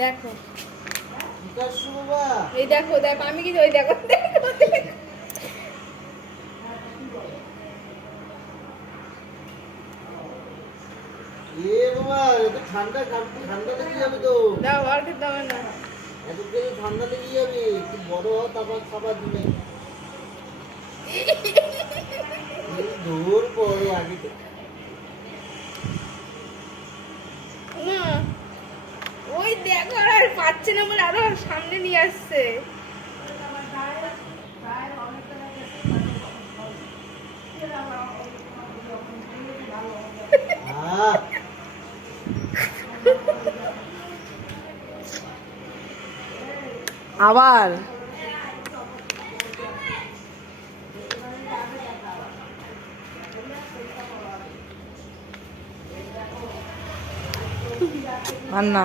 দেখো বাবা এই দেখো দেখো আমি কি ওই দেখো দেখো এ বাবা এত ঠান্ডা ঠান্ডা লেগে যাবে তো। দাও আর খেতে হবে না। এত করে ঠান্ডা লেগে যাবে, একটু বড় হও তারপর খাবার দিবে। দূর পড়ো আগে তো। না ওই দেখো আর পাচ্ছে না বলে আরো সামনে নিয়ে আসছে। আবার আর না